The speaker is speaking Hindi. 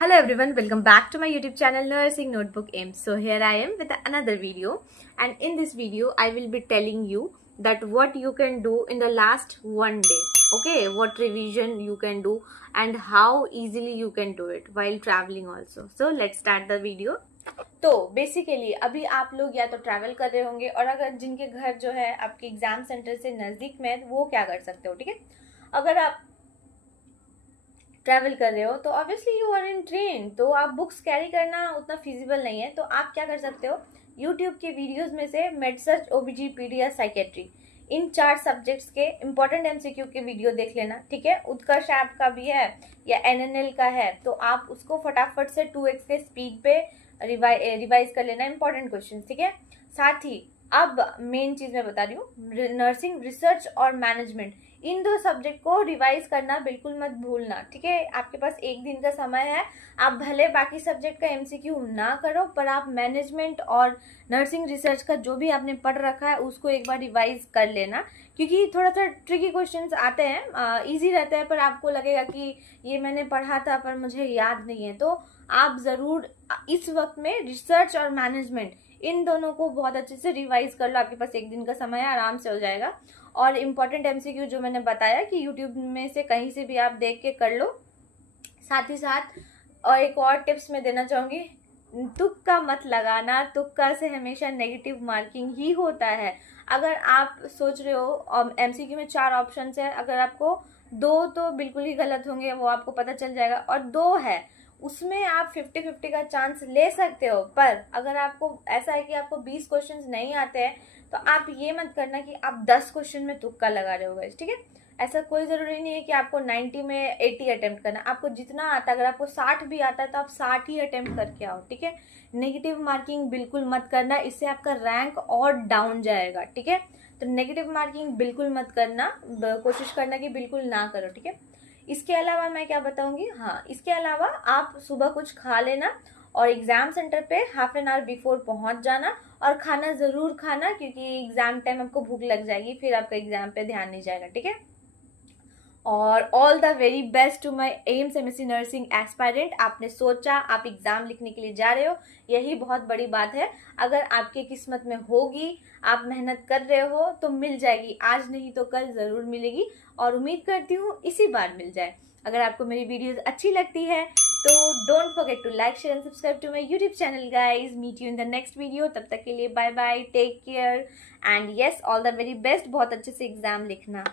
Hello everyone, welcome back to my YouTube channel Nursing Notebook Ames. So here I am with another video, and in this video I will be telling you that what you can do in the last one day. Okay, what revision you can do and how easily you can do it while traveling also. So let's start the video. तो बेसिकली अभी आप लोग या तो ट्रैवल कर रहे होंगे, और अगर जिनके घर जो है आपके एग्जाम सेंटर से नज़दीक में है वो क्या कर सकते हो, ठीक है। अगर आप ट्रैवल कर रहे हो तो obviously you are in train, तो आप बुक्स कैरी करना उतना फिजिबल नहीं है। तो आप क्या कर सकते हो, यूट्यूब के वीडियोस में से मेडसर्च, ओबीजी, पीडिया, साइकेट्री, इन 4 सब्जेक्ट्स के इंपॉर्टेंट एमसीक्यू के वीडियो देख लेना, ठीक है। उत्कर्ष ऐप का भी है या एनएनएल का है, तो आप उसको फटाफट से 2x के स्पीड पे रिवाइज कर लेना इंपॉर्टेंट क्वेश्चन, ठीक है। साथ ही अब मेन चीज मैं बता रही हूँ, नर्सिंग रिसर्च और मैनेजमेंट, इन 2 सब्जेक्ट को रिवाइज करना बिल्कुल मत भूलना, ठीक है। आपके पास 1 दिन का समय है, आप भले बाकी सब्जेक्ट का एमसीक्यू ना करो, पर आप मैनेजमेंट और नर्सिंग रिसर्च का जो भी आपने पढ़ रखा है उसको एक बार रिवाइज कर लेना, क्योंकि थोड़ा सा ट्रिकी क्वेश्चंस आते हैं, इजी रहता है पर आपको लगेगा कि ये मैंने पढ़ा था पर मुझे याद नहीं है। तो आप ज़रूर इस वक्त में रिसर्च और मैनेजमेंट इन दोनों को बहुत अच्छे से रिवाइज कर लो। आपके पास 1 दिन का समय है, आराम से हो जाएगा। और इम्पॉर्टेंट एमसीक्यू जो मैंने बताया कि यूट्यूब में से कहीं से भी आप देख के कर लो। साथ ही साथ और एक और टिप्स मैं देना चाहूँगी, तुक्का मत लगाना, तुक्का से हमेशा नेगेटिव मार्किंग ही होता है। अगर आप सोच रहे हो एमसीक्यू में 4 ऑप्शन है, अगर आपको 2 तो बिल्कुल ही गलत होंगे, वो आपको पता चल जाएगा, और 2 है उसमें आप 50-50 का चांस ले सकते हो। पर अगर आपको ऐसा है कि आपको 20 क्वेश्चंस नहीं आते हैं, तो आप ये मत करना कि आप 10 क्वेश्चन में तुक्का लगा रहे हो गाइस, ठीक है। ऐसा कोई ज़रूरी नहीं है कि आपको 90 में 80 अटेम्प्ट करना, आपको जितना आता है। अगर आपको 60 भी आता है तो आप 60 ही अटेम्प्ट करके आओ, ठीक है। नेगेटिव मार्किंग बिल्कुल मत करना, इससे आपका रैंक और डाउन जाएगा, ठीक है। तो नेगेटिव मार्किंग बिल्कुल मत करना, कोशिश करना कि बिल्कुल ना करो, ठीक है। इसके अलावा मैं क्या बताऊंगी, हाँ, इसके अलावा आप सुबह कुछ खा लेना और एग्जाम सेंटर पे हाफ एन आवर बिफोर पहुंच जाना, और खाना ज़रूर खाना, क्योंकि एग्जाम टाइम आपको भूख लग जाएगी, फिर आपका एग्जाम पे ध्यान नहीं जाएगा, ठीक है। और all the very best to my AIIMS MSc nursing aspirant. आपने सोचा, आप एग्जाम लिखने के लिए जा रहे हो, यही बहुत बड़ी बात है। अगर आपके किस्मत में होगी, आप मेहनत कर रहे हो, तो मिल जाएगी, आज नहीं तो कल ज़रूर मिलेगी, और उम्मीद करती हूँ इसी बार मिल जाए। अगर आपको मेरी वीडियोज अच्छी लगती है तो don't forget to like, share and subscribe to my YouTube channel guys. Meet you in the next video, तब तक के लिए bye bye, take care, and yes, all the very best. बहुत अच्छे से एग्जाम लिखना।